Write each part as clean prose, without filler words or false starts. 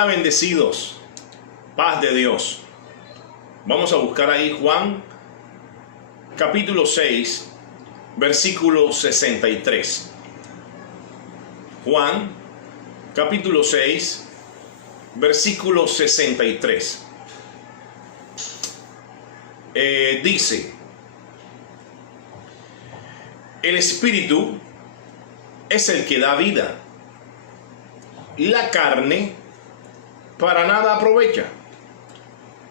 Hola bendecidos, paz de Dios. Vamos a buscar ahí Juan capítulo 6, versículo 63. Juan capítulo 6, versículo 63. Dice: el Espíritu es el que da vida, la carne para nada aprovecha.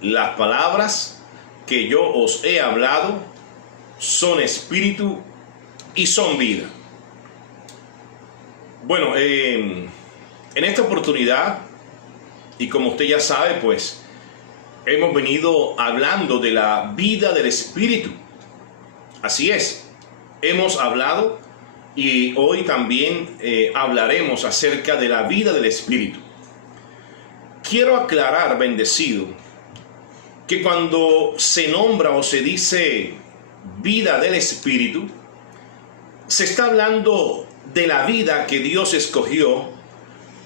Las palabras que yo os he hablado son espíritu y son vida. Bueno, en esta oportunidad, y como usted ya sabe, pues hemos venido hablando de la vida del Espíritu. Así es, hemos hablado y hoy también hablaremos acerca de la vida del Espíritu. Quiero aclarar, bendecido, que cuando se nombra o se dice vida del Espíritu, se está hablando de la vida que Dios escogió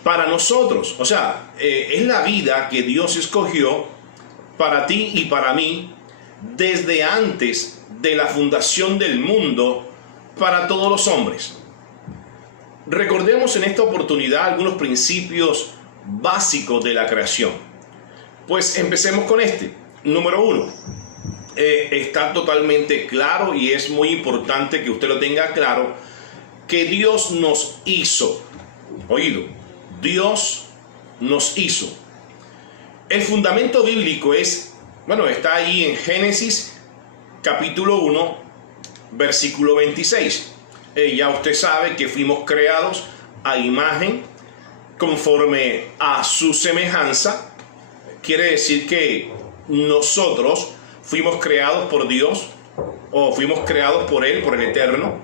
para nosotros. O sea, es la vida que Dios escogió para ti y para mí desde antes de la fundación del mundo para todos los hombres. Recordemos en esta oportunidad algunos principios básicos de la creación. Pues empecemos con este. Número 1. Está totalmente claro y es muy importante que usted lo tenga claro que Dios nos hizo. Oído, Dios nos hizo. El fundamento bíblico es, bueno, está ahí en Génesis capítulo 1, versículo 26. Ya usted sabe que fuimos creados a imagen conforme a su semejanza. Quiere decir que nosotros fuimos creados por Dios, o fuimos creados por Él, por el Eterno,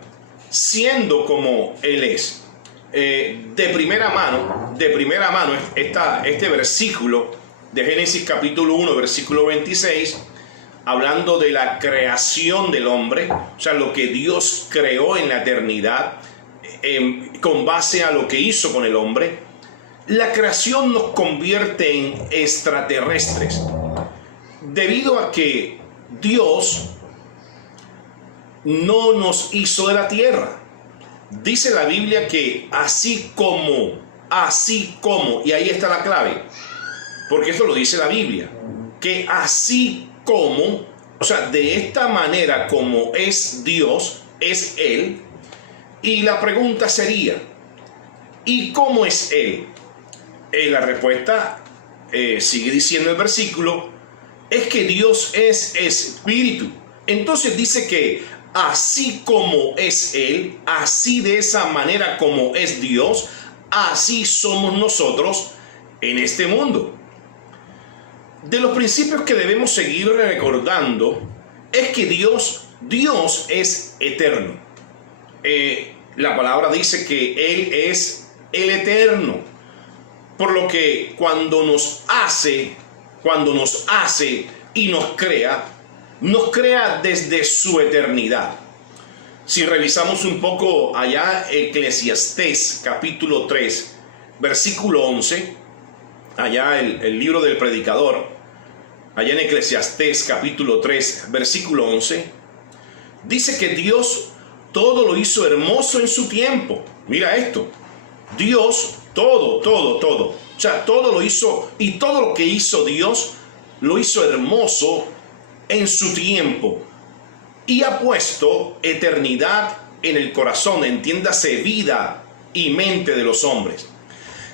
siendo como Él es. De primera mano, este versículo de Génesis capítulo 1, versículo 26, hablando de la creación del hombre, o sea, lo que Dios creó en la eternidad, con base a lo que hizo con el hombre. La creación nos convierte en extraterrestres, debido a que Dios no nos hizo de la tierra. Dice la Biblia que así como, y ahí está la clave, porque esto lo dice la Biblia, que así como, o sea, de esta manera como es Dios, es Él. Y la pregunta sería, ¿y cómo es Él? La respuesta, sigue diciendo el versículo, es que Dios es espíritu. Entonces dice que así como es Él, así de esa manera como es Dios, así somos nosotros en este mundo. De los principios que debemos seguir recordando es que Dios es eterno. La palabra dice que Él es el eterno. Por lo que cuando nos hace y nos crea desde su eternidad. Si revisamos un poco allá Eclesiastés capítulo 3, versículo 11, allá el libro del predicador, allá en Eclesiastés capítulo 3, versículo 11, dice que Dios todo lo hizo hermoso en su tiempo. Mira esto, Dios todo. O sea, todo lo hizo, y todo lo que hizo Dios lo hizo hermoso en su tiempo. Y ha puesto eternidad en el corazón, entiéndase, vida y mente de los hombres,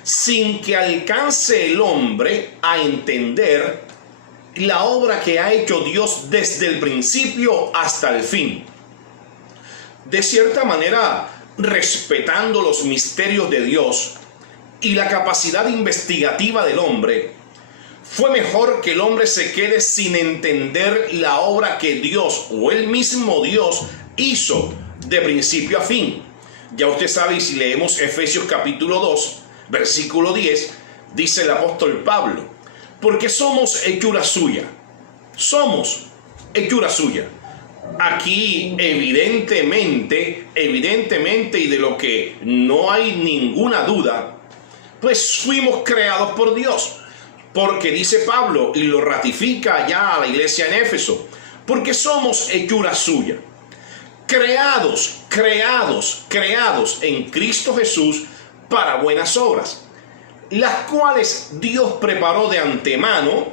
sin que alcance el hombre a entender la obra que ha hecho Dios desde el principio hasta el fin. De cierta manera, respetando los misterios de Dios y la capacidad investigativa del hombre, fue mejor que el hombre se quede sin entender la obra que Dios o el mismo Dios hizo de principio a fin. Ya usted sabe, y si leemos Efesios capítulo 2, versículo 10, dice el apóstol Pablo, porque somos hechura suya. Somos hechura suya. Aquí evidentemente, y de lo que no hay ninguna duda, pues fuimos creados por Dios. Porque dice Pablo, y lo ratifica ya a la iglesia en Éfeso, porque somos hechura suya, creados en Cristo Jesús para buenas obras, las cuales Dios preparó de antemano,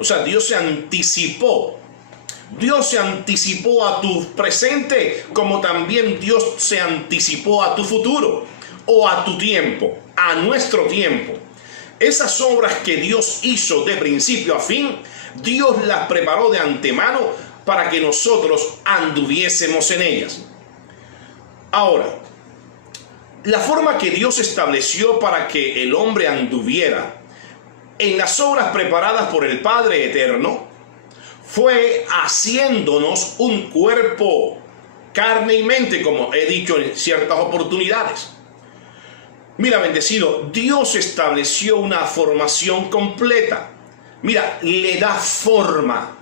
o sea, Dios se anticipó a tu presente, como también Dios se anticipó a tu futuro, o a tu tiempo, a nuestro tiempo. Esas obras que Dios hizo de principio a fin, Dios las preparó de antemano para que nosotros anduviésemos en ellas. Ahora, la forma que Dios estableció para que el hombre anduviera en las obras preparadas por el Padre Eterno fue haciéndonos un cuerpo, carne y mente, como he dicho en ciertas oportunidades. Mira, bendecido, Dios estableció una formación completa. Mira, le da forma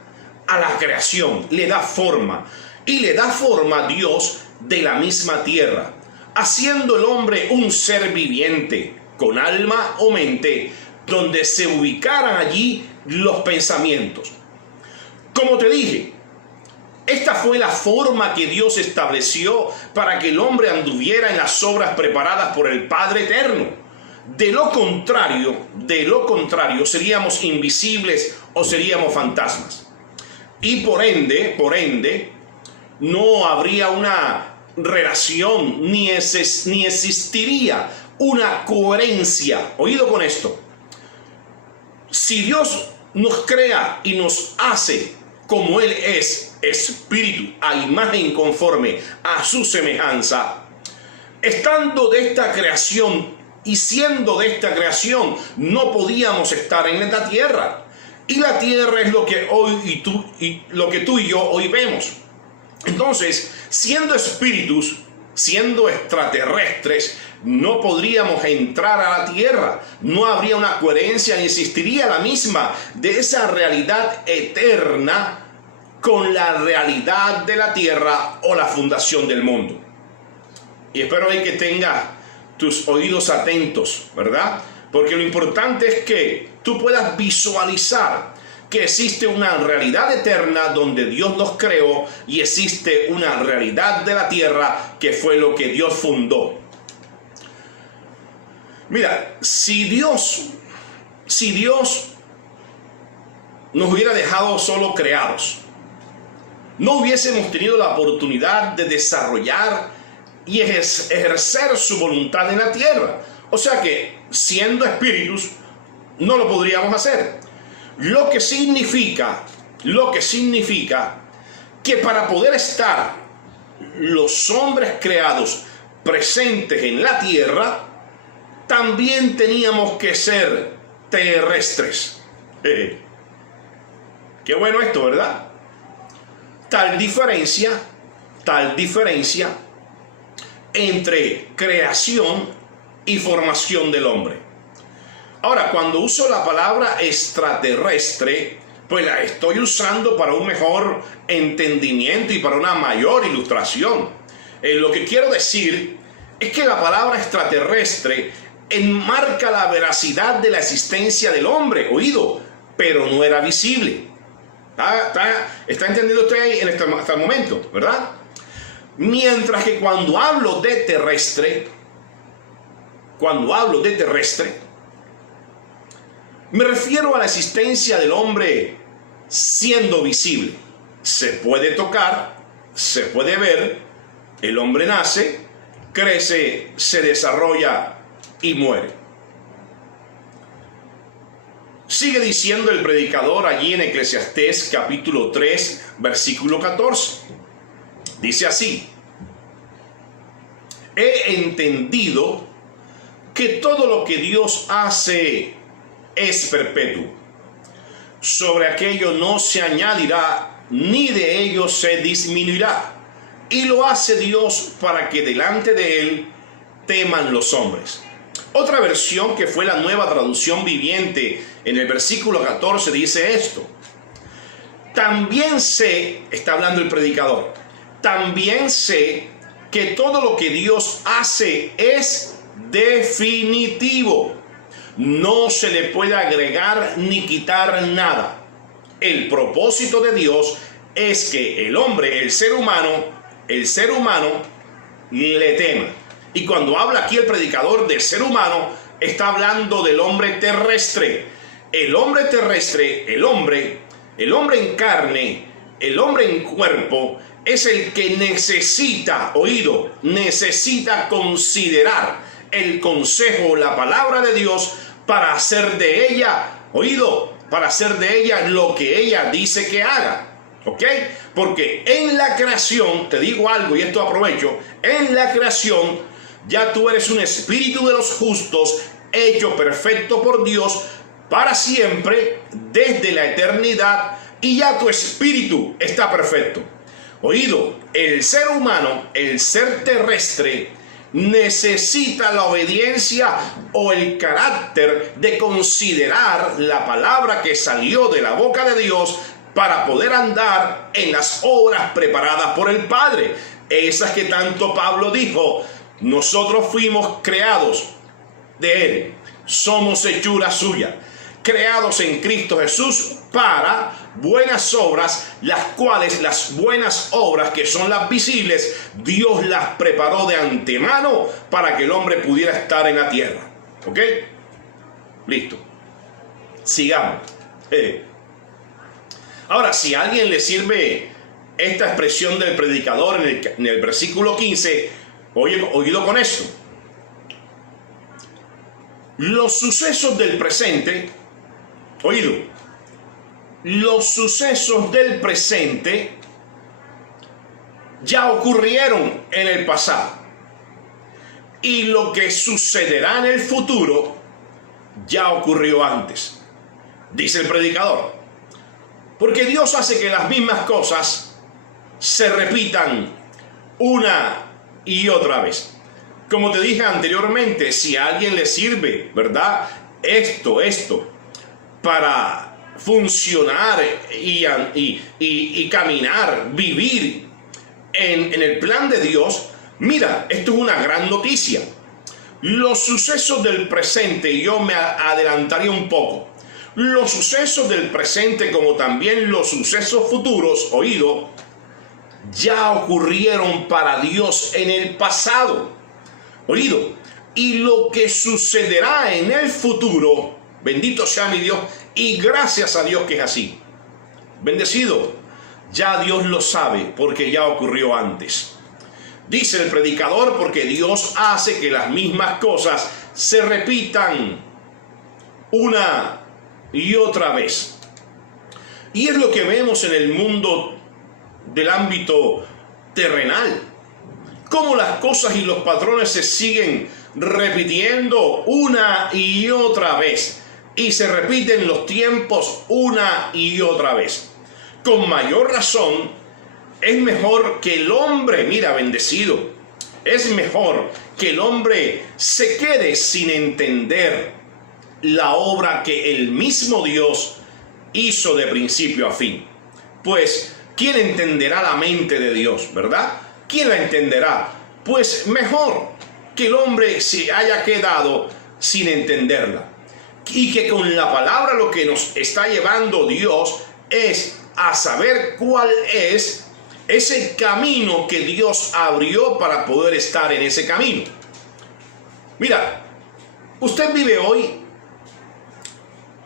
a la creación, le da forma. Y le da forma a Dios de la misma tierra, haciendo el hombre un ser viviente, con alma o mente, donde se ubicaran allí los pensamientos. Como te dije, esta fue la forma que Dios estableció para que el hombre anduviera en las obras preparadas por el Padre Eterno. De lo contrario, seríamos invisibles o seríamos fantasmas. Y por ende, no habría una relación ni existiría una coherencia. Oído con esto. Si Dios nos crea y nos hace como Él es, espíritu, a imagen conforme a su semejanza, estando de esta creación y siendo de esta creación, no podíamos estar en esta tierra. Y la tierra es lo que lo que tú y yo hoy vemos. Entonces, siendo espíritus, siendo extraterrestres, no podríamos entrar a la tierra. No habría una coherencia ni existiría la misma de esa realidad eterna con la realidad de la tierra o la fundación del mundo. Y espero que tengas tus oídos atentos, ¿verdad? Porque lo importante es que tú puedas visualizar que existe una realidad eterna donde Dios nos creó y existe una realidad de la tierra que fue lo que Dios fundó. Mira, si Dios nos hubiera dejado solo creados, no hubiésemos tenido la oportunidad de desarrollar y ejercer su voluntad en la tierra. O sea que, siendo espíritus, no lo podríamos hacer. Lo que significa que para poder estar los hombres creados presentes en la tierra, también teníamos que ser terrestres. Qué bueno esto, ¿verdad? Tal diferencia entre creación y formación del hombre. Ahora, cuando uso la palabra extraterrestre, pues la estoy usando para un mejor entendimiento y para una mayor ilustración. Lo que quiero decir es que la palabra extraterrestre enmarca la veracidad de la existencia del hombre, oído, pero no era visible. ¿Está entendiendo usted ahí hasta el momento, verdad? Mientras que cuando hablo de terrestre, me refiero a la existencia del hombre siendo visible. Se puede tocar, se puede ver, el hombre nace, crece, se desarrolla y muere. Sigue diciendo el predicador allí en Eclesiastés capítulo 3, versículo 14. Dice así: he entendido que todo lo que Dios hace es perpetuo. Sobre aquello no se añadirá, ni de ello se disminuirá. Y lo hace Dios para que delante de Él teman los hombres. Otra versión, que fue la Nueva Traducción Viviente, en el versículo 14 dice esto: también sé, está hablando el predicador, también sé que todo lo que Dios hace es definitivo. No se le puede agregar ni quitar nada. El propósito de Dios es que el hombre, el ser humano, le tema. Y cuando habla aquí el predicador del ser humano, está hablando del hombre terrestre. El hombre terrestre, el hombre en carne, el hombre en cuerpo, es el que necesita, necesita considerar el consejo, la palabra de Dios para hacer de ella, para hacer de ella lo que ella dice que haga. ¿Ok? Porque en la creación, te digo algo y esto aprovecho, en la creación ya tú eres un espíritu de los justos, hecho perfecto por Dios para siempre, desde la eternidad, y ya tu espíritu está perfecto. El ser humano, el ser terrestre, necesita la obediencia o el carácter de considerar la palabra que salió de la boca de Dios para poder andar en las obras preparadas por el Padre. Esas que tanto Pablo dijo, nosotros fuimos creados de Él, somos hechura suya, creados en Cristo Jesús para buenas obras, las cuales las buenas obras que son las visibles, Dios las preparó de antemano para que el hombre pudiera estar en la tierra. ¿Ok? Listo. Sigamos. Ahora, si a alguien le sirve esta expresión del predicador en el versículo 15, oído con esto. Los sucesos del presente, los sucesos del presente ya ocurrieron en el pasado. Y lo que sucederá en el futuro ya ocurrió antes, dice el predicador. Porque Dios hace que las mismas cosas se repitan una y otra vez. Como te dije anteriormente, si a alguien le sirve, ¿verdad? Esto, para funcionar y caminar, vivir en el plan de Dios, mira, esto es una gran noticia. Los sucesos del presente, y yo me adelantaría un poco, los sucesos del presente como también los sucesos futuros, ya ocurrieron para Dios en el pasado, y lo que sucederá en el futuro, bendito sea mi Dios, y gracias a Dios que es así, bendecido, ya Dios lo sabe porque ya ocurrió antes. Dice el predicador, porque Dios hace que las mismas cosas se repitan una y otra vez. Y es lo que vemos en el mundo del ámbito terrenal, cómo las cosas y los patrones se siguen repitiendo una y otra vez, y se repiten los tiempos una y otra vez. Con mayor razón, es mejor que el hombre, mira, bendecido, es mejor que el hombre se quede sin entender la obra que el mismo Dios hizo de principio a fin. Pues, ¿quién entenderá la mente de Dios, verdad? ¿Quién la entenderá? Pues mejor que el hombre se haya quedado sin entenderla. Y que con la palabra lo que nos está llevando Dios es a saber cuál es ese camino que Dios abrió para poder estar en ese camino. Mira, usted vive hoy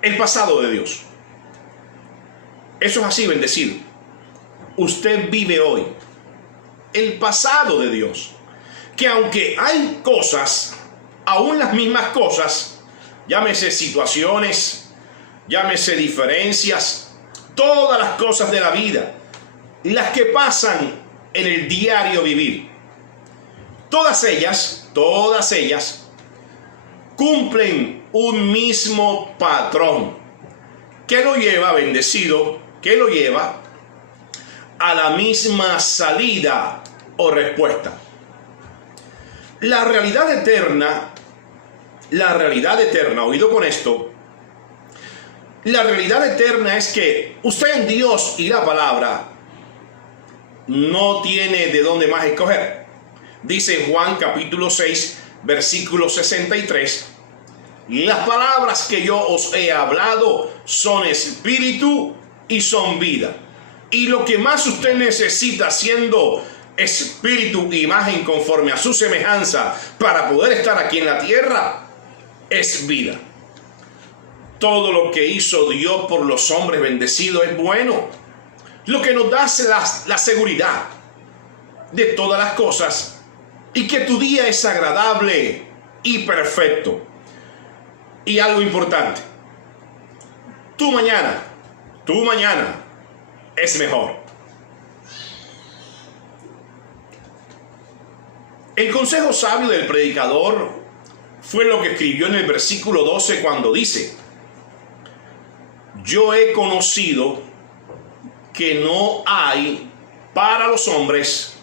el pasado de Dios. Eso es así, bendecido. Usted vive hoy el pasado de Dios. Que aunque hay cosas, aún las mismas cosas, llámese situaciones, llámese diferencias, todas las cosas de la vida, las que pasan en el diario vivir, todas ellas cumplen un mismo patrón que lo lleva, bendecido, que lo lleva a la misma salida o respuesta. La realidad eterna, oído con esto, la realidad eterna es que usted en Dios y la palabra no tiene de dónde más escoger. Dice Juan capítulo 6, versículo 63, las palabras que yo os he hablado son espíritu y son vida. Y lo que más usted necesita, siendo espíritu, imagen conforme a su semejanza, para poder estar aquí en la tierra, es vida. Todo lo que hizo Dios por los hombres bendecidos es bueno. Lo que nos da la seguridad de todas las cosas y que tu día es agradable y perfecto. Y algo importante, tu mañana es mejor. El consejo sabio del predicador fue lo que escribió en el versículo 12 cuando dice: yo he conocido que no hay para los hombres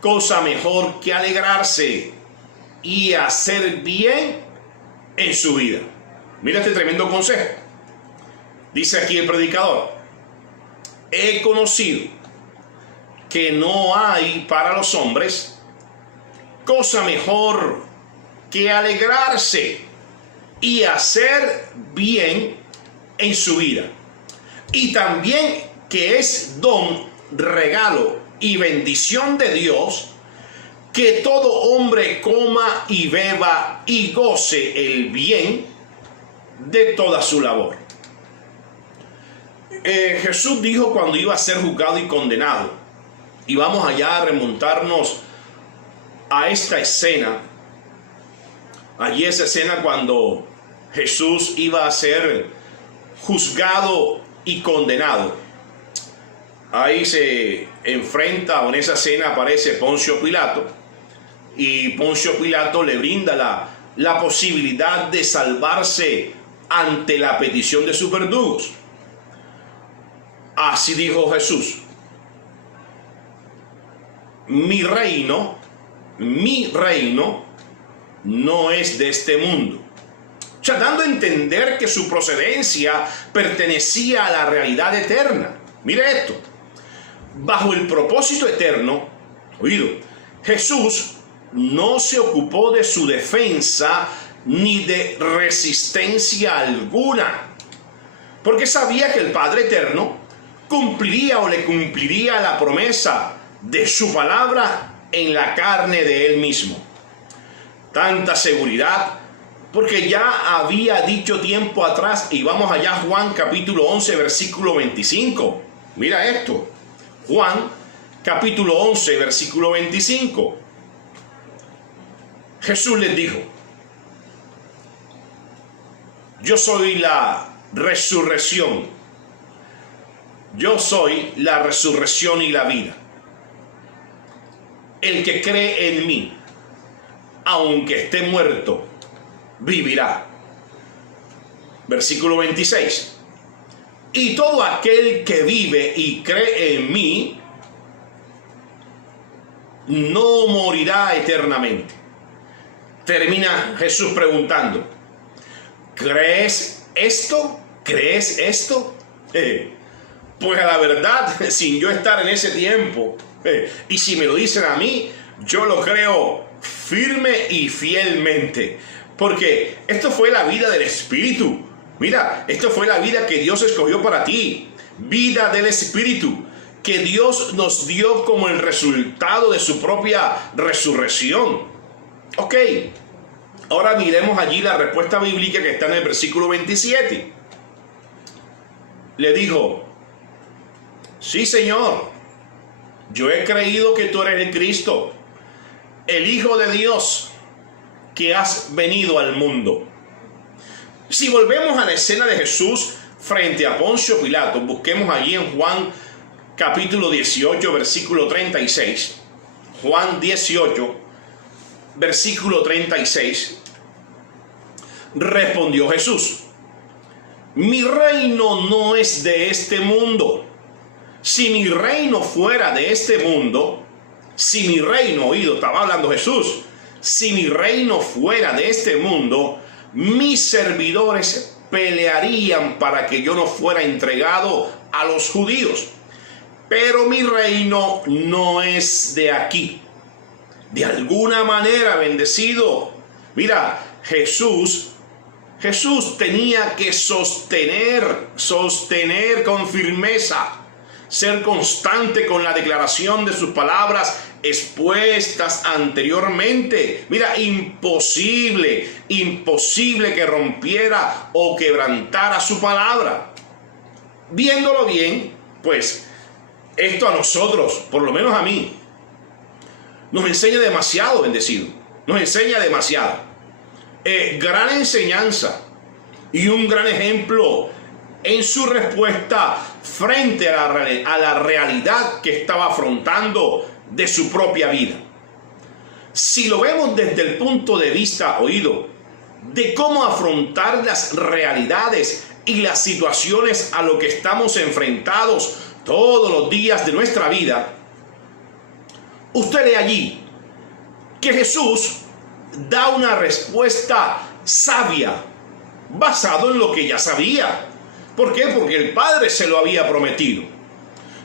cosa mejor que alegrarse y hacer bien en su vida. Mira este tremendo consejo. Dice aquí el predicador: he conocido que no hay para los hombres cosa mejor que alegrarse y hacer bien en su vida. Y también que es don, regalo y bendición de Dios que todo hombre coma y beba y goce el bien de toda su labor. Jesús dijo cuando iba a ser juzgado y condenado, y vamos allá a remontarnos a esta escena. Allí esa escena cuando Jesús iba a ser juzgado y condenado. Ahí se enfrenta, o en esa escena aparece Poncio Pilato, y Poncio Pilato le brinda la posibilidad de salvarse ante la petición de sus verdugos. Así dijo Jesús: mi reino no es de este mundo. O sea, dando a entender que su procedencia pertenecía a la realidad eterna. Mire esto: bajo el propósito eterno, Jesús no se ocupó de su defensa ni de resistencia alguna, porque sabía que el Padre Eterno cumpliría o le cumpliría la promesa de su palabra en la carne de él mismo. Tanta seguridad, porque ya había dicho tiempo atrás, y vamos allá a Juan capítulo 11 versículo 25. Mira esto, Juan capítulo 11 versículo 25. Jesús les dijo: yo soy la resurrección, yo soy la resurrección y la vida. El que cree en mí, aunque esté muerto, vivirá. Versículo 26. Y todo aquel que vive y cree en mí no morirá eternamente. Termina Jesús preguntando: ¿crees esto? ¿Crees esto? Pues a la verdad, sin yo estar en ese tiempo, y si me lo dicen a mí, yo lo creo firme y fielmente, porque esto fue la vida del Espíritu. Mira, esto fue la vida que Dios escogió para ti, vida del Espíritu, que Dios nos dio como el resultado de su propia resurrección. Ok, ahora miremos allí la respuesta bíblica que está en el versículo 27. Le dijo: sí, Señor, yo he creído que tú eres el Cristo, el Hijo de Dios, que has venido al mundo. Si volvemos a la escena de Jesús frente a Poncio Pilato, busquemos allí en Juan capítulo 18, versículo 36. Juan 18, versículo 36. Respondió Jesús: mi reino no es de este mundo. Si mi reino fuera de este mundo, si mi reino, estaba hablando Jesús, si mi reino fuera de este mundo, mis servidores pelearían para que yo no fuera entregado a los judíos. Pero mi reino no es de aquí. De alguna manera, bendecido. Mira, Jesús tenía que sostener con firmeza, ser constante con la declaración de sus palabras expuestas anteriormente. Mira, imposible que rompiera o quebrantara su palabra. Viéndolo bien, pues esto a nosotros, por lo menos a mí, nos enseña demasiado, bendecido. Nos enseña demasiado. Gran enseñanza y un gran ejemplo en su respuesta frente a la realidad que estaba afrontando de su propia vida. Si lo vemos desde el punto de vista, oído, de cómo afrontar las realidades y las situaciones a lo que estamos enfrentados todos los días de nuestra vida, usted lee allí que Jesús da una respuesta sabia, basado en lo que ya sabía. ¿Por qué? Porque el Padre se lo había prometido.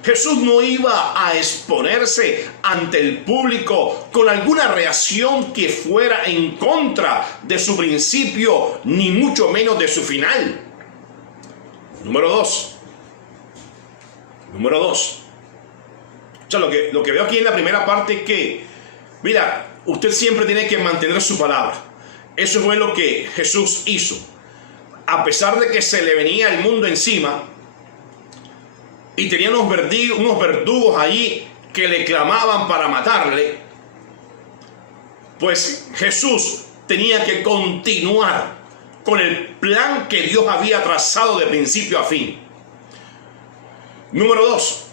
Jesús no iba a exponerse ante el público con alguna reacción que fuera en contra de su principio, ni mucho menos de su final. Número dos. O sea, lo que veo aquí en la primera parte es que, mira, usted siempre tiene que mantener su palabra. Eso fue lo que Jesús hizo. A pesar de que se le venía el mundo encima y tenía unos verdugos allí que le clamaban para matarle, pues Jesús tenía que continuar con el plan que Dios había trazado de principio a fin. Número 2.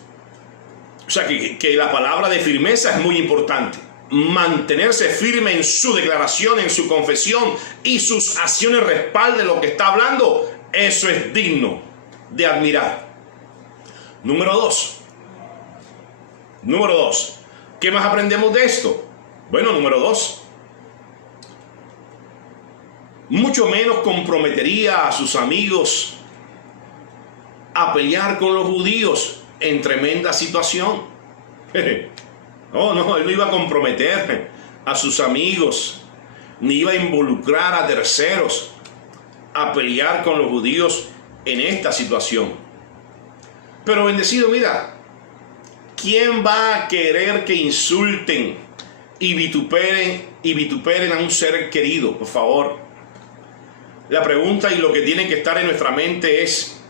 O sea, que la palabra de firmeza es muy importante. Mantenerse firme en su declaración, en su confesión, y sus acciones respalden lo que está hablando. Eso es digno de admirar. Número 2. ¿Qué más aprendemos de esto? Bueno, número 2. Mucho menos comprometería a sus amigos a pelear con los judíos en tremenda situación. No, él no iba a comprometer a sus amigos, ni iba a involucrar a terceros a pelear con los judíos en esta situación. Pero bendecido, mira, ¿quién va a querer que insulten y vituperen a un ser querido? Por favor. La pregunta y lo que tiene que estar en nuestra mente es: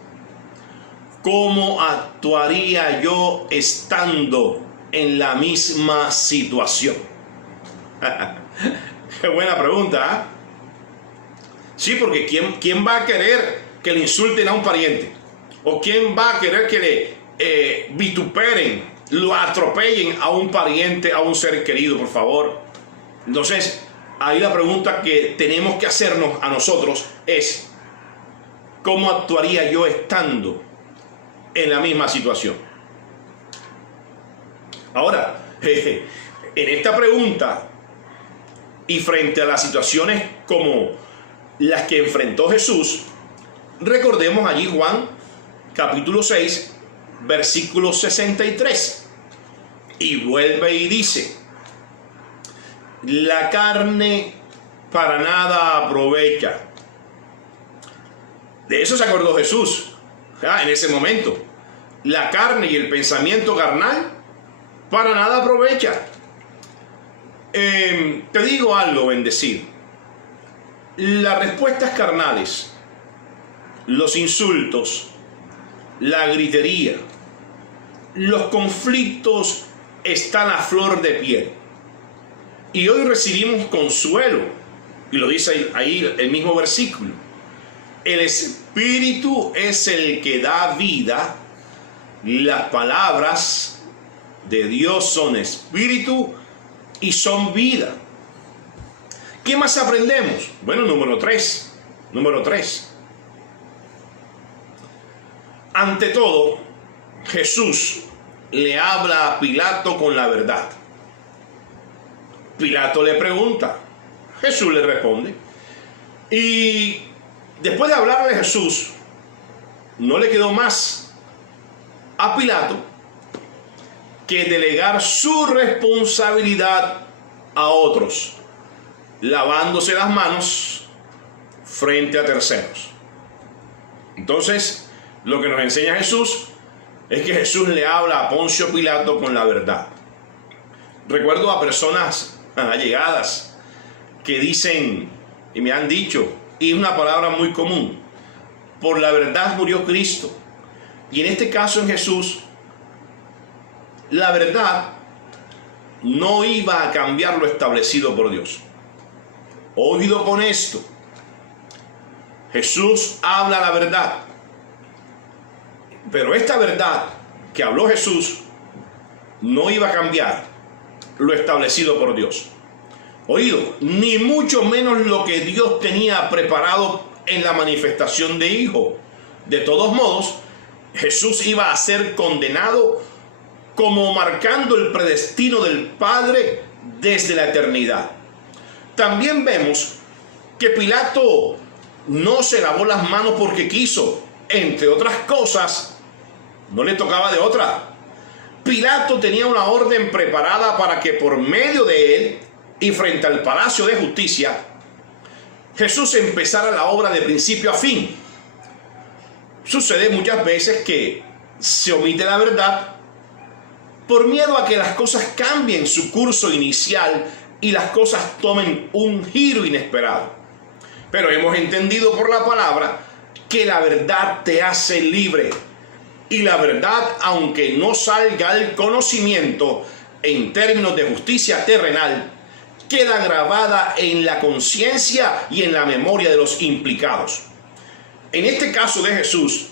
¿cómo actuaría yo estando en la misma situación? Qué buena pregunta, ¿eh? Sí, porque ¿quién va a querer que le insulten a un pariente? ¿O quién va a querer que le vituperen, lo atropellen a un pariente, a un ser querido, por favor? Entonces, ahí la pregunta que tenemos que hacernos a nosotros es: ¿cómo actuaría yo estando en la misma situación? Ahora, en esta pregunta y frente a las situaciones como las que enfrentó Jesús, recordemos allí Juan capítulo 6, versículo 63. Y vuelve y dice: la carne para nada aprovecha. De eso se acordó Jesús en ese momento. La carne y el pensamiento carnal para nada aprovecha. Te digo algo, bendecido. Las respuestas carnales, los insultos, la gritería, los conflictos están a flor de piel. Y hoy recibimos consuelo. Y lo dice ahí el mismo versículo. El Espíritu es el que da vida. Las palabras de Dios son espíritu y son vida. ¿Qué más aprendemos? Bueno, número 3. Ante todo, Jesús le habla a Pilato con la verdad. Pilato le pregunta, Jesús le responde. Y después de hablarle a Jesús, no le quedó más a Pilato que delegar su responsabilidad a otros, lavándose las manos frente a terceros. Entonces, lo que nos enseña Jesús es que Jesús le habla a Poncio Pilato con la verdad. Recuerdo a personas allegadas que dicen, y me han dicho, y es una palabra muy común: por la verdad murió Cristo. Y en este caso, en Jesús, la verdad no iba a cambiar lo establecido por Dios. Oído con esto, Jesús habla la verdad, pero esta verdad que habló Jesús no iba a cambiar lo establecido por Dios. Oído, ni mucho menos lo que Dios tenía preparado en la manifestación de Hijo. De todos modos, Jesús iba a ser condenado como marcando el predestino del Padre desde la eternidad. También vemos que Pilato no se lavó las manos porque quiso. Entre otras cosas, no le tocaba de otra. Pilato tenía una orden preparada para que por medio de él y frente al Palacio de Justicia, Jesús empezara la obra de principio a fin. Sucede muchas veces que se omite la verdad por miedo a que las cosas cambien su curso inicial y las cosas tomen un giro inesperado. Pero hemos entendido por la palabra que la verdad te hace libre. Y la verdad, aunque no salga al conocimiento en términos de justicia terrenal, queda grabada en la conciencia y en la memoria de los implicados. En este caso de Jesús,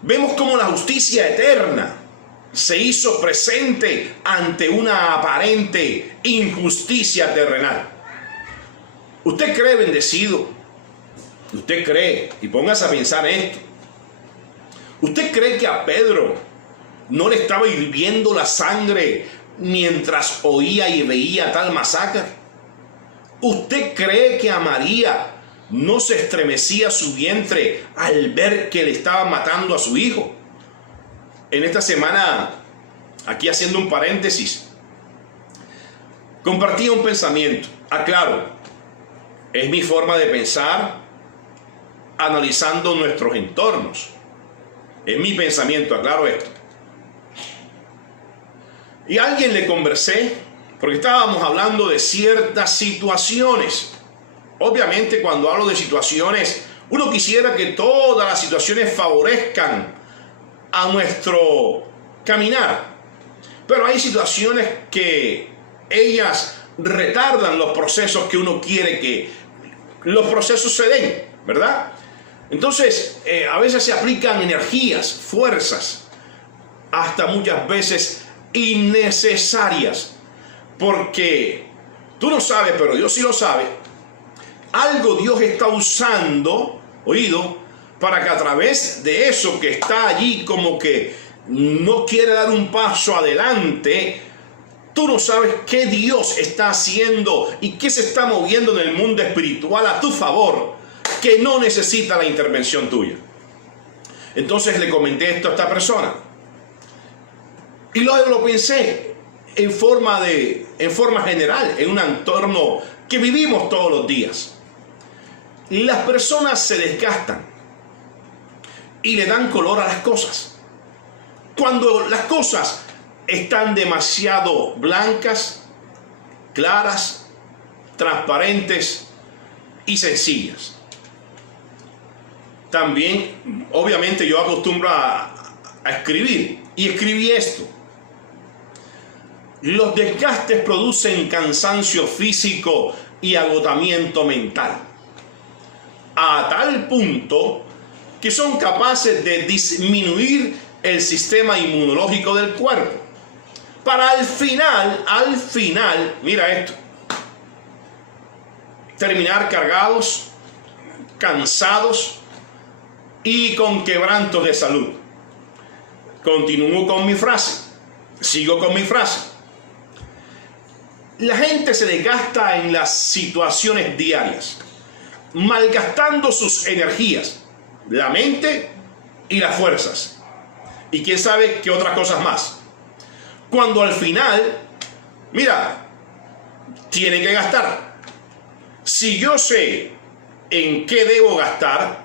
vemos cómo la justicia eterna se hizo presente ante una aparente injusticia terrenal. ¿Usted cree bendecido? ¿Usted cree? Y póngase a pensar esto. ¿Usted cree que a Pedro no le estaba hirviendo la sangre mientras oía y veía tal masacre? ¿Usted cree que a María no se estremecía su vientre al ver que le estaban matando a su hijo? En esta semana, aquí haciendo un paréntesis, compartía un pensamiento. Aclaro, es mi forma de pensar analizando nuestros entornos. Es mi pensamiento, aclaro esto. Y a alguien le conversé porque estábamos hablando de ciertas situaciones. Obviamente, cuando hablo de situaciones, uno quisiera que todas las situaciones favorezcan a nuestro caminar. Pero hay situaciones que ellas retardan los procesos que uno quiere que los procesos se den, ¿verdad? Entonces, a veces se aplican energías, fuerzas, hasta muchas veces innecesarias, porque tú no sabes, pero Dios sí lo sabe. Algo Dios está usando, oído, para que a través de eso que está allí como que no quiere dar un paso adelante, tú no sabes qué Dios está haciendo y qué se está moviendo en el mundo espiritual a tu favor, que no necesita la intervención tuya. Entonces le comenté esto a esta persona y luego lo pensé en forma general, en un entorno que vivimos todos los días. Las personas se desgastan y le dan color a las cosas. Cuando las cosas están demasiado blancas, claras, transparentes y sencillas. También, obviamente, yo acostumbro a escribir y escribí esto. Los desgastes producen cansancio físico y agotamiento mental, a tal punto que son capaces de disminuir el sistema inmunológico del cuerpo, para al final, mira esto, terminar cargados, cansados y con quebrantos de salud. Continúo con mi frase, sigo con mi frase. La gente se desgasta en las situaciones diarias, malgastando sus energías, la mente y las fuerzas. Y quién sabe qué otras cosas más. Cuando al final, mira, tiene que gastar. Si yo sé en qué debo gastar,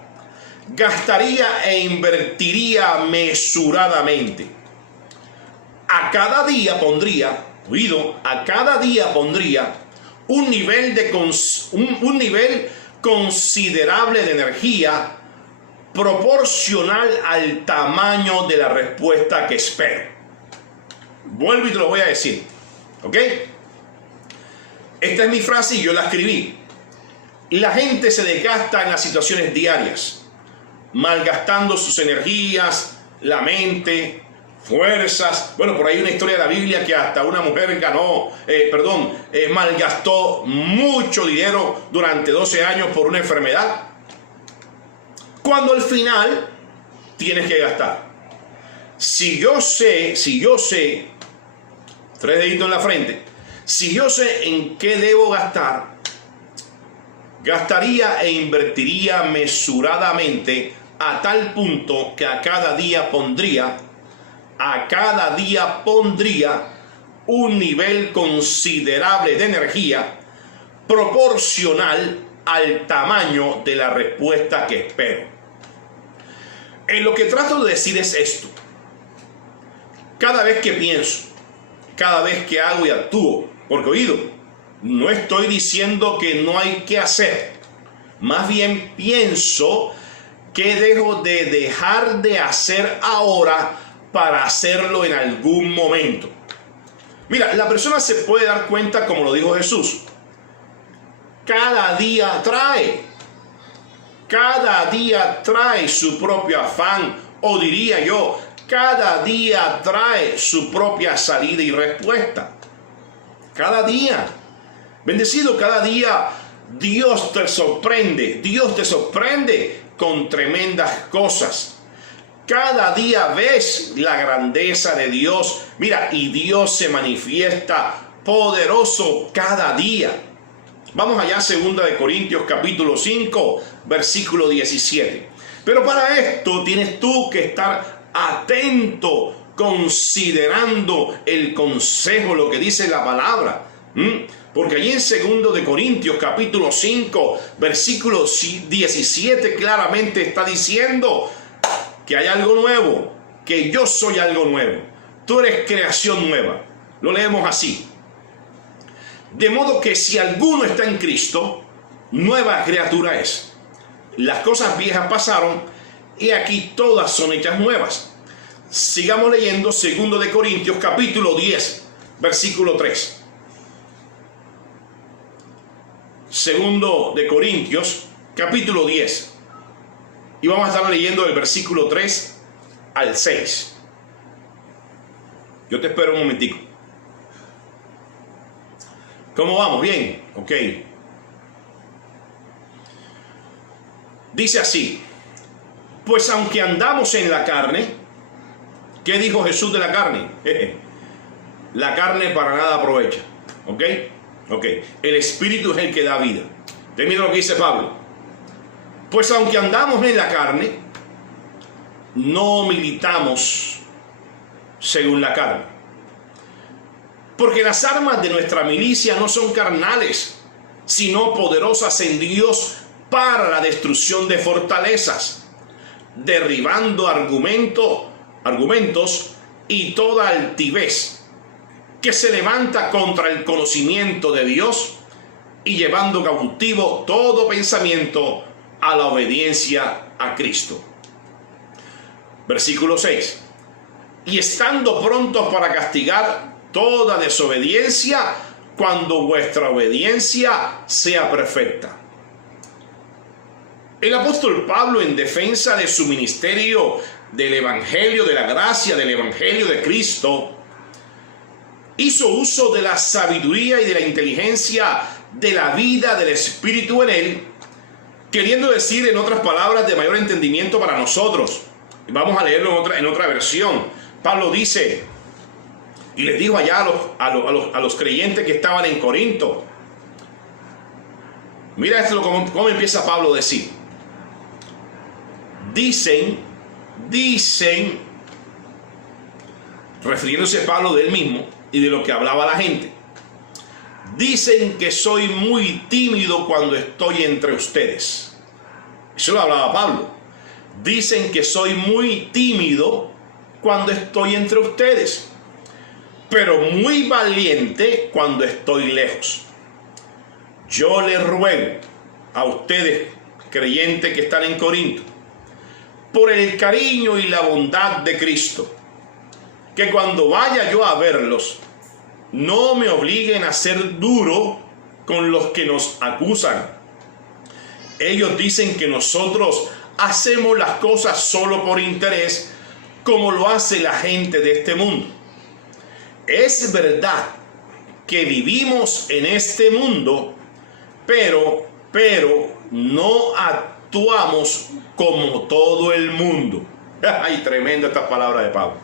gastaría e invertiría mesuradamente. A cada día pondría, a cada día pondría un nivel considerable de energía proporcional al tamaño de la respuesta que espero. Vuelvo y te lo voy a decir, ¿ok? Esta es mi frase y yo la escribí. La gente se desgasta en las situaciones diarias, malgastando sus energías, la mente, fuerzas. Bueno, por ahí hay una historia de la Biblia que hasta una mujer malgastó mucho dinero durante 12 años por una enfermedad, cuando al final tienes que gastar. Si yo sé, 3 deditos en la frente, si yo sé en qué debo gastar, gastaría e invertiría mesuradamente a tal punto que a cada día pondría un nivel considerable de energía proporcional al tamaño de la respuesta que espero. En lo que trato de decir es esto: cada vez que pienso, cada vez que hago y actúo, porque no estoy diciendo que no hay que hacer, más bien pienso que dejo de dejar de hacer ahora para hacerlo en algún momento. Mira, la persona se puede dar cuenta, como lo dijo Jesús, cada día trae su propio afán, o diría yo, cada día trae su propia salida y respuesta. Cada día, bendecido, cada día Dios te sorprende con tremendas cosas. Cada día ves la grandeza de Dios. Mira, y Dios se manifiesta poderoso cada día. Vamos allá, 2 Corintios capítulo 5, versículo 17. Pero para esto tienes tú que estar atento, considerando el consejo, lo que dice la palabra. Porque allí en 2 Corintios capítulo 5, versículo 17, claramente está diciendo que hay algo nuevo, que yo soy algo nuevo. Tú eres creación nueva. Lo leemos así: de modo que si alguno está en Cristo, nueva criatura es. Las cosas viejas pasaron, y aquí todas son hechas nuevas. Sigamos leyendo 2 Corintios capítulo 10, versículo 3. 2 Corintios capítulo 10. Y vamos a estar leyendo del versículo 3 al 6. Yo te espero un momentico. ¿Cómo vamos? ¿Bien? Ok. Dice así: pues aunque andamos en la carne, ¿qué dijo Jesús de la carne? La carne para nada aprovecha. ¿Ok? Ok. El Espíritu es el que da vida. Mira lo que dice Pablo. Pues aunque andamos en la carne, no militamos según la carne. Porque las armas de nuestra milicia no son carnales, sino poderosas en Dios para la destrucción de fortalezas, derribando argumentos y toda altivez que se levanta contra el conocimiento de Dios, y llevando cautivo todo pensamiento a la obediencia a Cristo. Versículo 6. Y estando prontos para castigar toda desobediencia, cuando vuestra obediencia sea perfecta. El apóstol Pablo, en defensa de su ministerio del Evangelio de la gracia, del Evangelio de Cristo, hizo uso de la sabiduría y de la inteligencia de la vida del Espíritu en él, queriendo decir, en otras palabras, de mayor entendimiento para nosotros. Vamos a leerlo en otra versión. Pablo dice, y les dijo allá a los creyentes que estaban en Corinto. Mira esto cómo empieza Pablo a decir. Dicen, refiriéndose a Pablo de él mismo y de lo que hablaba la gente. dicen que soy muy tímido cuando estoy entre ustedes. Eso lo hablaba Pablo. Dicen que soy muy tímido cuando estoy entre ustedes, pero muy valiente cuando estoy lejos. Yo les ruego a ustedes, creyentes que están en Corinto, por el cariño y la bondad de Cristo, que cuando vaya yo a verlos, no me obliguen a ser duro con los que nos acusan. Ellos dicen que nosotros hacemos las cosas solo por interés, como lo hace la gente de este mundo. Es verdad que vivimos en este mundo, pero no actuamos como todo el mundo. Ay, tremenda esta palabra de Pablo.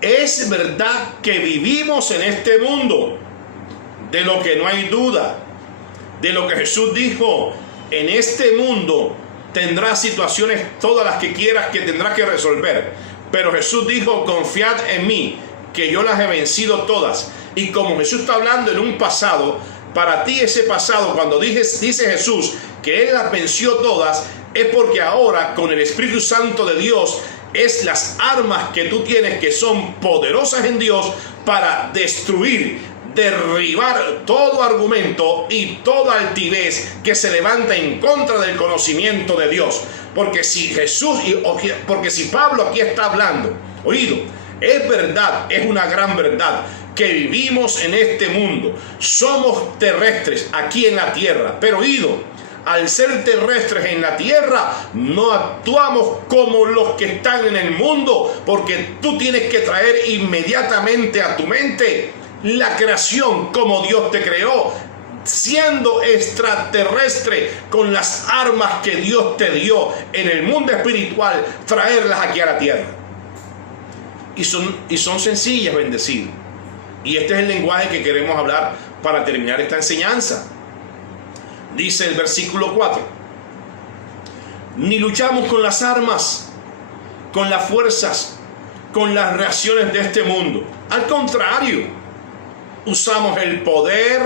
Es verdad que vivimos en este mundo, de lo que no hay duda, de lo que Jesús dijo: en este mundo tendrás situaciones todas las que quieras que tendrás que resolver, pero Jesús dijo: confiad en mí, que yo las he vencido todas. Y como Jesús está hablando en un pasado, para ti ese pasado, cuando dice Jesús que Él las venció todas, es porque ahora con el Espíritu Santo de Dios es las armas que tú tienes, que son poderosas en Dios para destruir, derribar todo argumento y toda altivez que se levanta en contra del conocimiento de Dios. Porque si Pablo aquí está hablando, oído, es verdad, es una gran verdad, que vivimos en este mundo, somos terrestres aquí en la tierra, pero oído, al ser terrestres en la tierra, no actuamos como los que están en el mundo, porque tú tienes que traer inmediatamente a tu mente la creación como Dios te creó, siendo extraterrestre, con las armas que Dios te dio en el mundo espiritual, traerlas aquí a la tierra. Y son sencillas, bendecidos. Y este es el lenguaje que queremos hablar para terminar esta enseñanza. Dice el versículo 4: ni luchamos con las armas, con las fuerzas, con las reacciones de este mundo. Al contrario, usamos el poder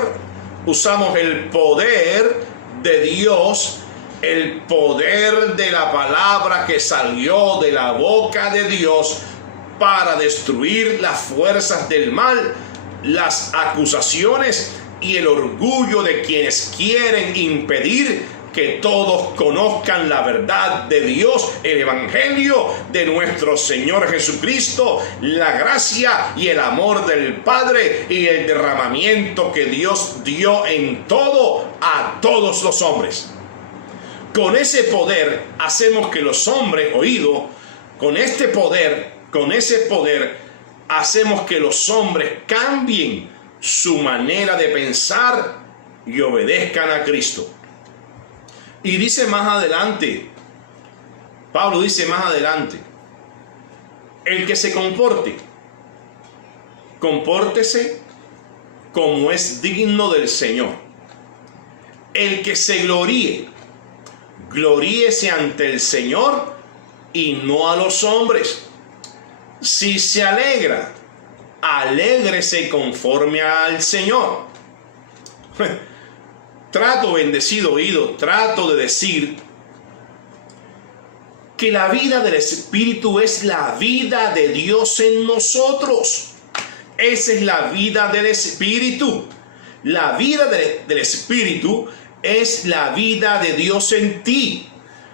de Dios, el poder de la palabra que salió de la boca de Dios para destruir las fuerzas del mal, las acusaciones y el orgullo de quienes quieren impedir que todos conozcan la verdad de Dios, el evangelio de nuestro Señor Jesucristo, la gracia y el amor del Padre y el derramamiento que Dios dio en todo a todos los hombres. Con ese poder hacemos que los hombres, oído, con ese poder hacemos que los hombres cambien su manera de pensar y obedezcan a Cristo. Y dice más adelante, Pablo dice más adelante: el que se compórtese como es digno del Señor. El que se gloríese ante el Señor y no a los hombres. Si se alegra, alégrese conforme al Señor. Trato, bendecido oído, trato de decir que la vida del Espíritu es la vida de Dios en nosotros. Esa es la vida del Espíritu. La vida del Espíritu es la vida de Dios en ti.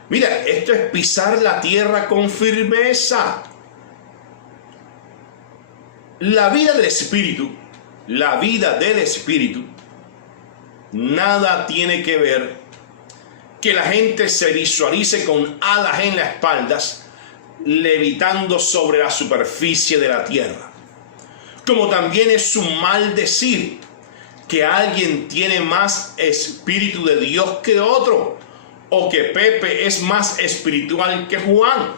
Mira, esto es pisar la tierra con firmeza. La vida del Espíritu, nada tiene que ver que la gente se visualice con alas en las espaldas, levitando sobre la superficie de la tierra. Como también es un mal decir que alguien tiene más espíritu de Dios que otro, o que Pepe es más espiritual que Juan.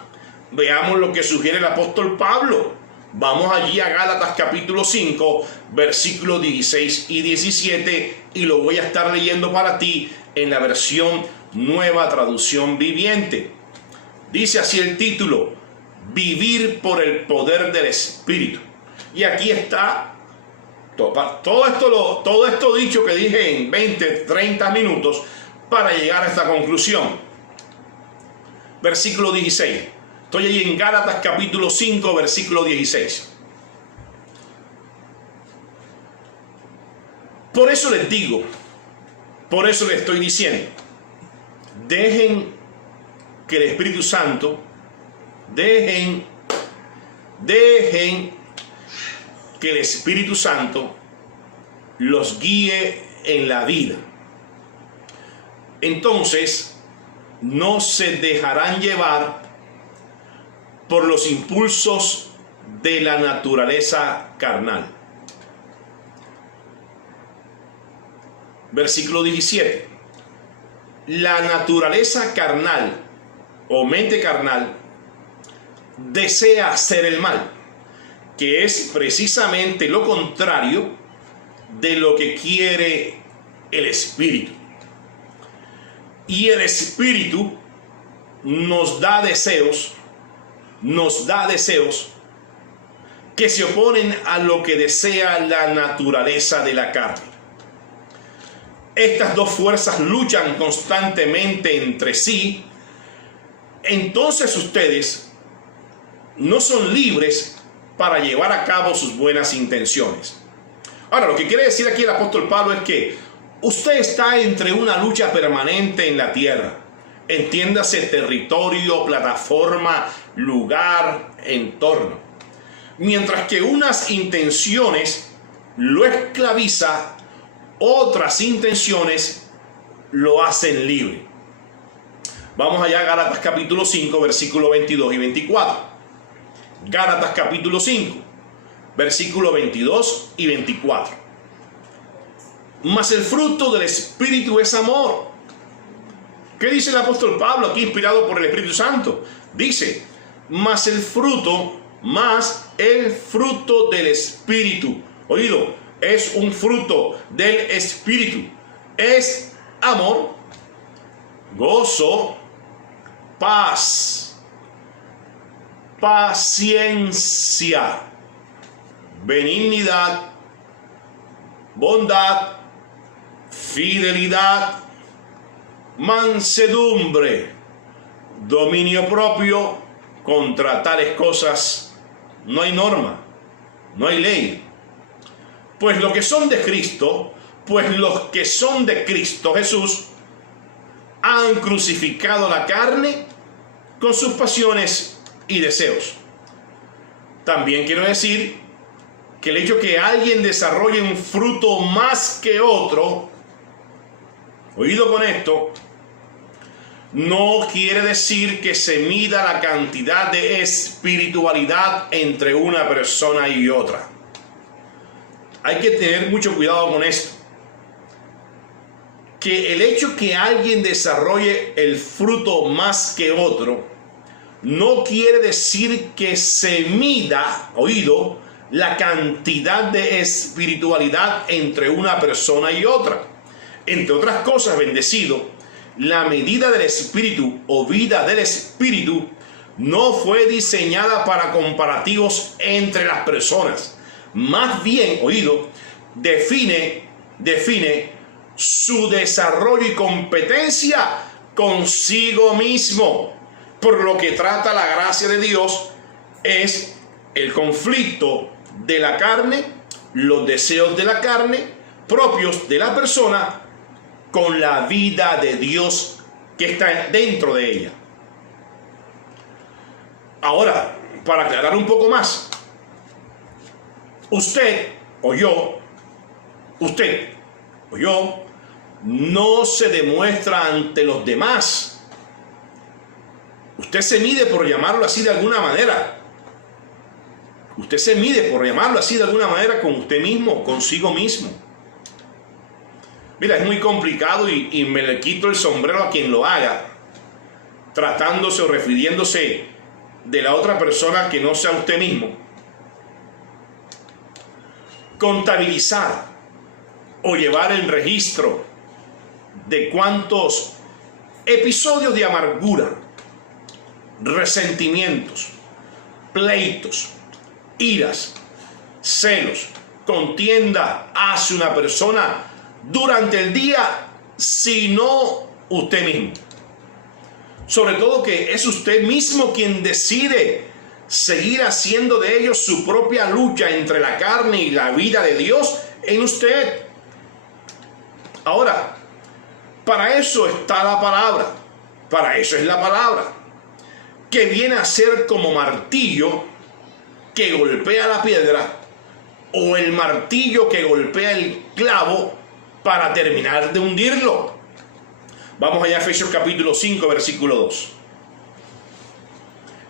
Veamos lo que sugiere el apóstol Pablo. Vamos allí a Gálatas capítulo 5, versículos 16 y 17, y lo voy a estar leyendo para ti en la versión Nueva Traducción Viviente. Dice así el título: vivir por el poder del Espíritu. Y aquí está Todo esto dicho que dije en 20, 30 minutos para llegar a esta conclusión. Versículo 16. Estoy ahí en Gálatas capítulo 5, versículo 16. Por eso les digo, por eso les estoy diciendo, dejen que el Espíritu Santo, dejen que el Espíritu Santo los guíe en la vida. Entonces, no se dejarán llevar por los impulsos de la naturaleza carnal. Versículo 17. La naturaleza carnal o mente carnal desea hacer el mal, que es precisamente lo contrario de lo que quiere el Espíritu. Y el Espíritu nos da deseos que se oponen a lo que desea la naturaleza de la carne. Estas dos fuerzas luchan constantemente entre sí. Entonces ustedes no son libres para llevar a cabo sus buenas intenciones. Ahora, lo que quiere decir aquí el apóstol Pablo es que usted está entre una lucha permanente en la tierra. Entiéndase territorio, plataforma, lugar, entorno. Mientras que unas intenciones lo esclaviza, otras intenciones lo hacen libre. Vamos allá a Gálatas capítulo 5, versículos 22 y 24. Gálatas capítulo 5, versículos 22 y 24. Mas el fruto del Espíritu es amor. ¿Qué dice el apóstol Pablo aquí, inspirado por el Espíritu Santo? Dice, mas el fruto del Espíritu. Oído, es un fruto del Espíritu. Es amor, gozo, paz, paciencia, benignidad, bondad, fidelidad, mansedumbre, dominio propio. Contra tales cosas no hay norma, no hay ley. Pues los que son de Cristo Jesús han crucificado la carne con sus pasiones y deseos. También quiero decir que el hecho que alguien desarrolle un fruto más que otro, oído con esto, no quiere decir que se mida la cantidad de espiritualidad entre una persona y otra. Hay que tener mucho cuidado con esto. Que el hecho que alguien desarrolle el fruto más que otro no quiere decir que se mida, oído, la cantidad de espiritualidad entre una persona y otra. Entre otras cosas, bendecido, la medida del Espíritu o vida del Espíritu no fue diseñada para comparativos entre las personas. Más bien, oído, define su desarrollo y competencia consigo mismo. Por lo que trata la gracia de Dios es el conflicto de la carne, los deseos de la carne propios de la persona con la vida de Dios que está dentro de ella. Ahora, para aclarar un poco más, usted o yo no se demuestra ante los demás. Usted se mide, por llamarlo así de alguna manera. Usted se mide, por llamarlo así de alguna manera, con usted mismo, consigo mismo. Mira, es muy complicado y me le quito el sombrero a quien lo haga, tratándose o refiriéndose de la otra persona que no sea usted mismo. Contabilizar o llevar el registro de cuántos episodios de amargura, resentimientos, pleitos, iras, celos, contienda hacia una persona durante el día, sino usted mismo. Sobre todo que es usted mismo quien decide seguir haciendo de ellos su propia lucha entre la carne y la vida de Dios en usted. Ahora, para eso está la palabra. Para eso es la palabra, que viene a ser como martillo que golpea la piedra, o el martillo que golpea el clavo para terminar de hundirlo. Vamos allá a Efesios capítulo 5, versículo 2.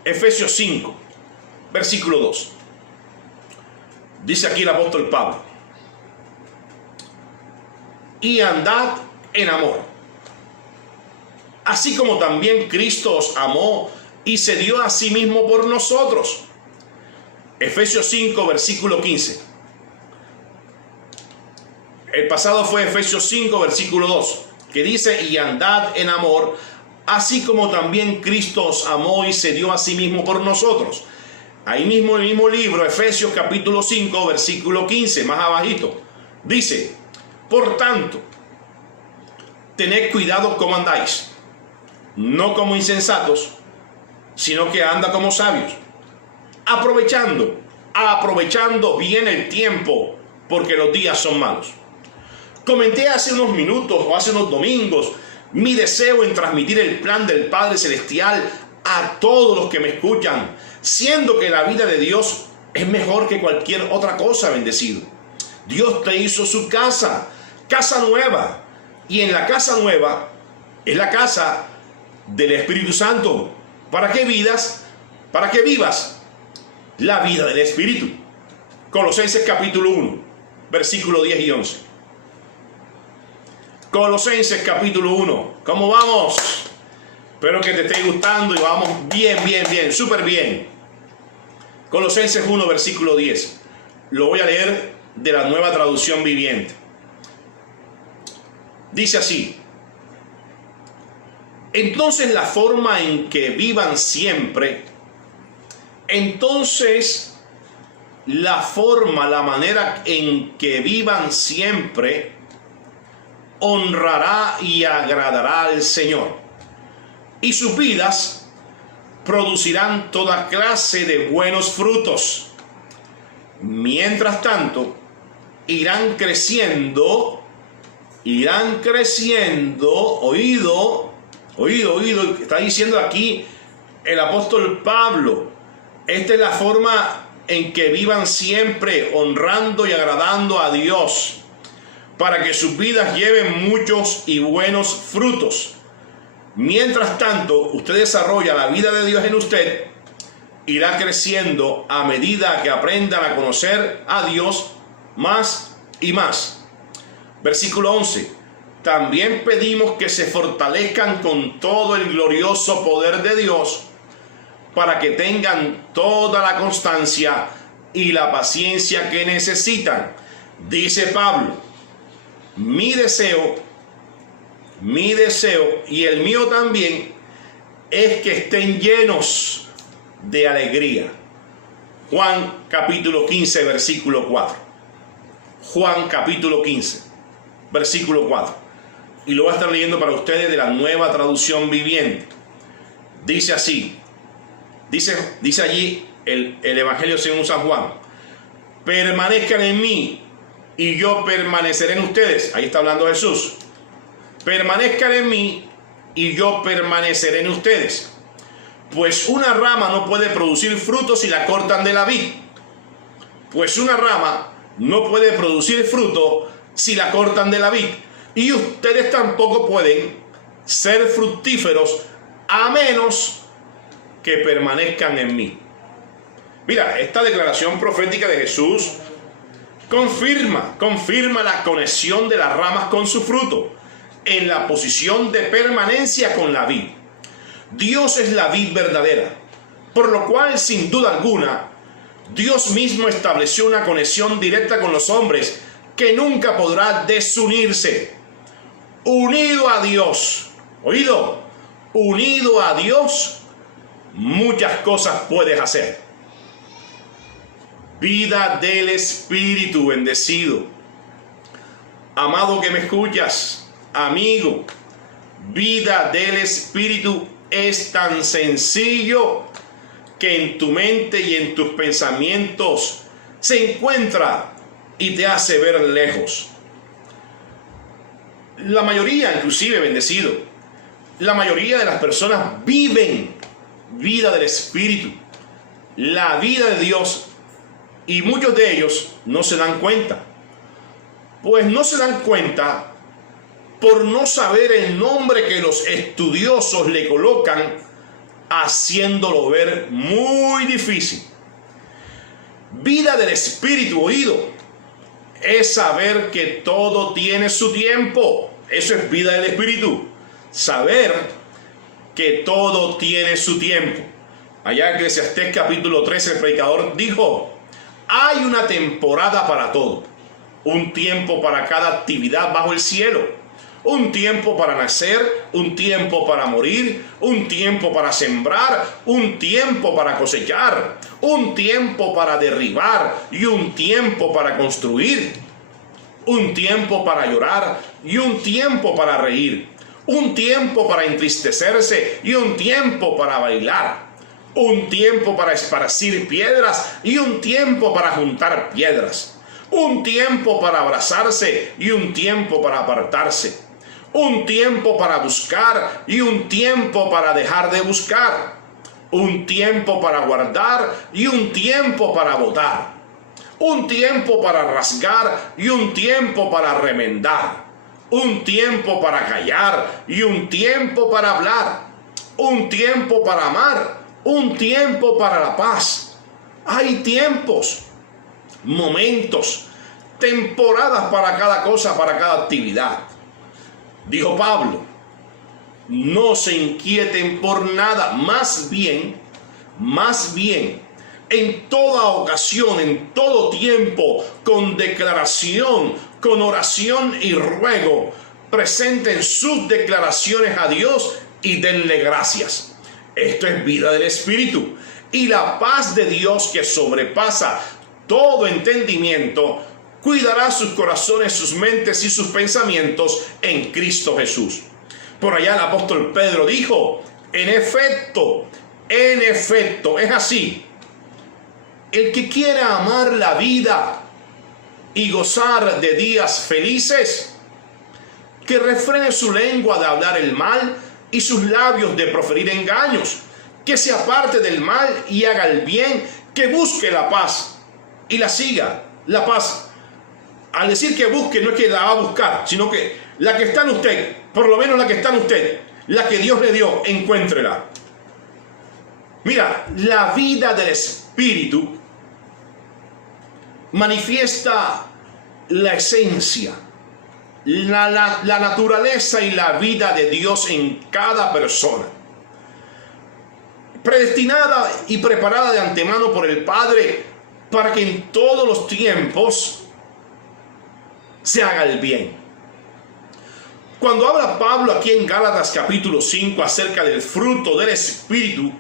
Efesios 5, versículo 2. Dice aquí el apóstol Pablo: y andad en amor, así como también Cristo os amó y se dio a sí mismo por nosotros. Efesios 5, versículo 15. El pasado fue Efesios 5, versículo 2, que dice: y andad en amor, así como también Cristo os amó y se dio a sí mismo por nosotros. Ahí mismo, en el mismo libro, Efesios capítulo 5, versículo 15, más abajito, dice: por tanto, tened cuidado cómo andáis, no como insensatos, sino que anda como sabios, aprovechando bien el tiempo, porque los días son malos. Comenté hace unos minutos o hace unos domingos mi deseo en transmitir el plan del Padre Celestial a todos los que me escuchan, siendo que la vida de Dios es mejor que cualquier otra cosa, bendecido. Dios te hizo su casa nueva, y en la casa nueva es la casa del Espíritu Santo, para que vivas la vida del Espíritu. Colosenses capítulo 1, versículo 10 y 11. Colosenses capítulo 1. ¿Cómo vamos? Espero que te esté gustando y vamos bien, súper bien. Colosenses 1, versículo 10. Lo voy a leer de la Nueva Traducción Viviente. Dice así: entonces la forma en que vivan siempre, la manera en que vivan siempre honrará y agradará al Señor, y sus vidas producirán toda clase de buenos frutos. Mientras tanto, irán creciendo, oído, está diciendo aquí el apóstol Pablo. Esta es la forma en que vivan siempre, honrando y agradando a Dios, para que sus vidas lleven muchos y buenos frutos. Mientras tanto, usted desarrolla la vida de Dios en usted, irá creciendo a medida que aprendan a conocer a Dios más y más. Versículo 11. También pedimos que se fortalezcan con todo el glorioso poder de Dios, para que tengan toda la constancia y la paciencia que necesitan. Dice Pablo: mi deseo y el mío también es que estén llenos de alegría. Juan capítulo 15, versículo 4. Juan capítulo 15, versículo 4. Y lo voy a estar leyendo para ustedes de la Nueva Traducción Viviente. Dice así, dice allí el Evangelio según San Juan: permanezcan en mí y yo permaneceré en ustedes. Ahí está hablando Jesús. Permanezcan en mí y yo permaneceré en ustedes. Pues una rama no puede producir frutos si la cortan de la vid. Pues una rama no puede producir fruto si la cortan de la vid. Y ustedes tampoco pueden ser fructíferos a menos que permanezcan en mí. Mira, esta declaración profética de Jesús confirma la conexión de las ramas con su fruto en la posición de permanencia con la vid. Dios es la vid verdadera, por lo cual, sin duda alguna, Dios mismo estableció una conexión directa con los hombres que nunca podrá desunirse. Unido a Dios, unido a Dios, muchas cosas puedes hacer. Vida del Espíritu, bendecido. Amado que me escuchas, amigo, vida del Espíritu es tan sencillo que en tu mente y en tus pensamientos se encuentra y te hace ver lejos. La mayoría, inclusive, bendecido, la mayoría de las personas viven vida del Espíritu, la vida de Dios, y muchos de ellos no se dan cuenta. Pues no se dan cuenta por no saber el nombre que los estudiosos le colocan, haciéndolo ver muy difícil. Vida del Espíritu, oído, es saber que todo tiene su tiempo. Eso es vida del Espíritu. Saber que todo tiene su tiempo. Allá en Eclesiastés capítulo 13, el predicador dijo: hay una temporada para todo. Un tiempo para cada actividad bajo el cielo. Un tiempo para nacer, un tiempo para morir, un tiempo para sembrar, un tiempo para cosechar, un tiempo para derribar y un tiempo para construir. Un tiempo para llorar y un tiempo para reír. Un tiempo para entristecerse y un tiempo para bailar. Un tiempo para esparcir piedras y un tiempo para juntar piedras. Un tiempo para abrazarse y un tiempo para apartarse. Un tiempo para buscar y un tiempo para dejar de buscar. Un tiempo para guardar y un tiempo para botar. Un tiempo para rasgar y un tiempo para remendar. Un tiempo para callar y un tiempo para hablar. Un tiempo para amar, un tiempo para la paz. Hay tiempos, momentos, temporadas para cada cosa, para cada actividad. Dijo Pablo: no se inquieten por nada, más bien, en toda ocasión, en todo tiempo, con declaración, con oración y ruego, presenten sus declaraciones a Dios y denle gracias. Esto es vida del Espíritu. Y la paz de Dios, que sobrepasa todo entendimiento, cuidará sus corazones, sus mentes y sus pensamientos en Cristo Jesús. Por allá el apóstol Pedro dijo: en efecto, es así. El que quiera amar la vida y gozar de días felices, que refrene su lengua de hablar el mal y sus labios de proferir engaños, que se aparte del mal y haga el bien, que busque la paz y la siga. La paz, al decir que busque, no es que la va a buscar, sino que la que está en usted, por lo menos la que está en usted, la que Dios le dio, encuéntrela. Mira, la vida del Espíritu manifiesta la esencia, la naturaleza y la vida de Dios en cada persona, predestinada y preparada de antemano por el Padre para que en todos los tiempos se haga el bien. Cuando habla Pablo aquí en Gálatas capítulo 5 acerca del fruto del Espíritu,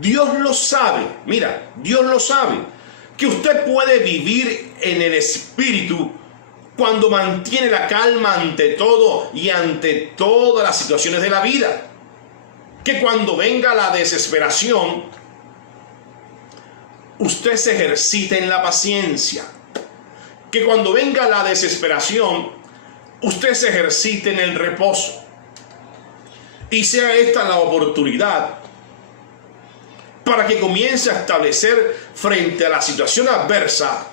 Dios lo sabe. Mira, Dios lo sabe, que usted puede vivir en el Espíritu cuando mantiene la calma ante todo y ante todas las situaciones de la vida. Que cuando venga la desesperación, usted se ejercite en la paciencia. Que cuando venga la desesperación, usted se ejercite en el reposo. Y sea esta la oportunidad para que comience a establecer frente a la situación adversa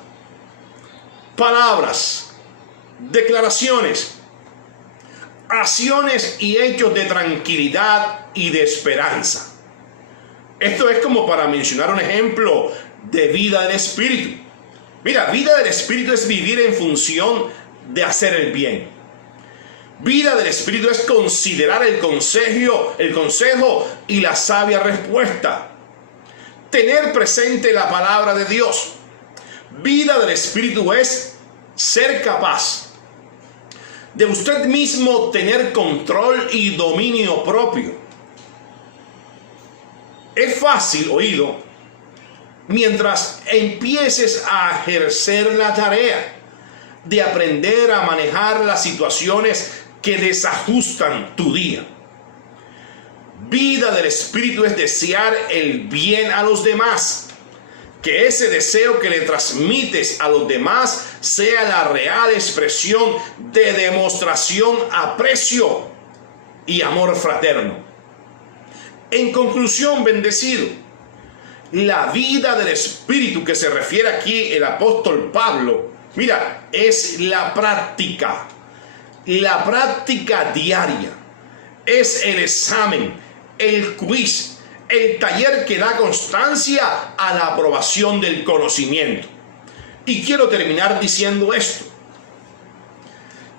palabras, declaraciones, acciones y hechos de tranquilidad y de esperanza. Esto es como para mencionar un ejemplo de vida del Espíritu. Mira, vida del Espíritu es vivir en función de hacer el bien. Vida del Espíritu es considerar el consejo y la sabia respuesta. Tener presente la palabra de Dios. Vida del Espíritu es ser capaz de usted mismo tener control y dominio propio. Es fácil, oído, mientras empieces a ejercer la tarea de aprender a manejar las situaciones que desajustan tu día. Vida del Espíritu es desear el bien a los demás. Que ese deseo que le transmites a los demás sea la real expresión de demostración, aprecio y amor fraterno. En conclusión, bendecido, la vida del Espíritu que se refiere aquí el apóstol Pablo, mira, es la práctica diaria, es el examen, el quiz, el taller que da constancia a la aprobación del conocimiento. Y quiero terminar diciendo esto,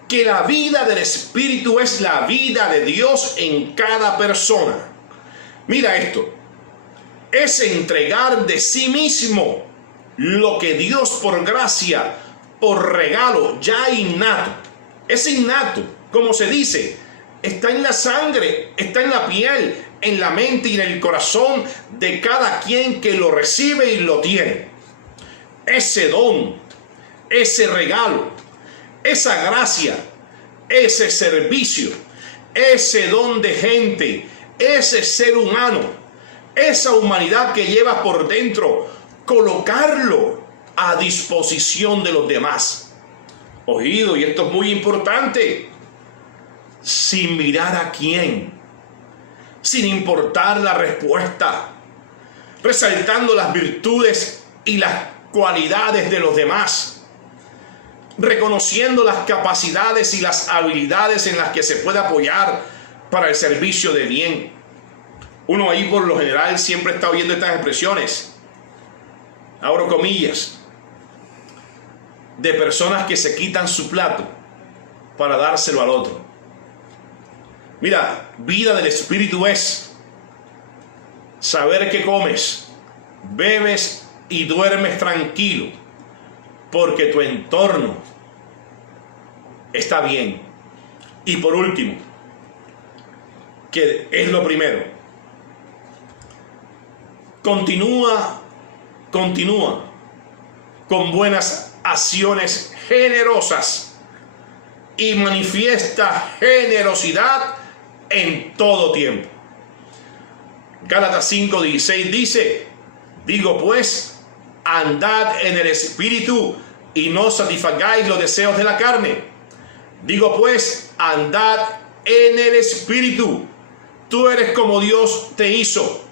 que la vida del Espíritu es la vida de Dios en cada persona. Mira esto, es entregar de sí mismo lo que Dios por gracia, por regalo, ya innato. Es innato, como se dice, está en la sangre, está en la piel, en la mente y en el corazón de cada quien que lo recibe y lo tiene. Ese don, ese regalo, esa gracia, ese servicio, ese don de gente, ese ser humano, esa humanidad que llevas por dentro, colocarlo a disposición de los demás. Oído, y esto es muy importante, sin mirar a quién, sin importar la respuesta, resaltando las virtudes y las cualidades de los demás, reconociendo las capacidades y las habilidades en las que se puede apoyar para el servicio de bien. Uno ahí por lo general siempre está oyendo estas expresiones, abro comillas, de personas que se quitan su plato para dárselo al otro. Mira, vida del Espíritu es saber que comes, bebes y duermes tranquilo, porque tu entorno está bien. Y por último, que es lo primero, continúa con buenas acciones generosas y manifiesta generosidad en todo tiempo. Gálatas 5:16 dice, digo pues, andad en el Espíritu y no satisfagáis los deseos de la carne. Digo pues, andad en el Espíritu. Tú eres como Dios te hizo.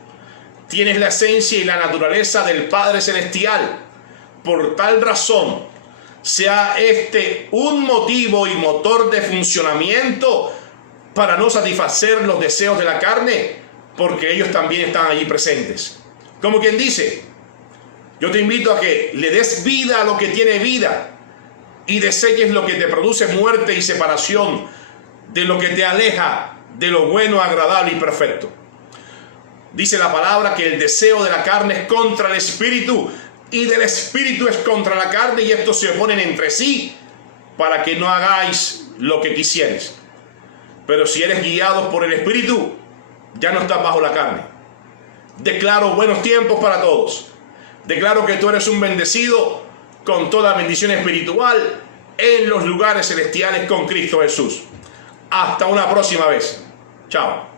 Tienes la esencia y la naturaleza del Padre Celestial. Por tal razón, sea este un motivo y motor de funcionamiento para no satisfacer los deseos de la carne, porque ellos también están allí presentes. Como quien dice, yo te invito a que le des vida a lo que tiene vida y deseches lo que te produce muerte y separación de lo que te aleja de lo bueno, agradable y perfecto. Dice la palabra que el deseo de la carne es contra el espíritu y del espíritu es contra la carne, y estos se oponen entre sí para que no hagáis lo que quisieres. Pero si eres guiado por el espíritu, ya no estás bajo la carne. Declaro buenos tiempos para todos. Declaro que tú eres un bendecido con toda bendición espiritual en los lugares celestiales con Cristo Jesús. Hasta una próxima vez. Chao.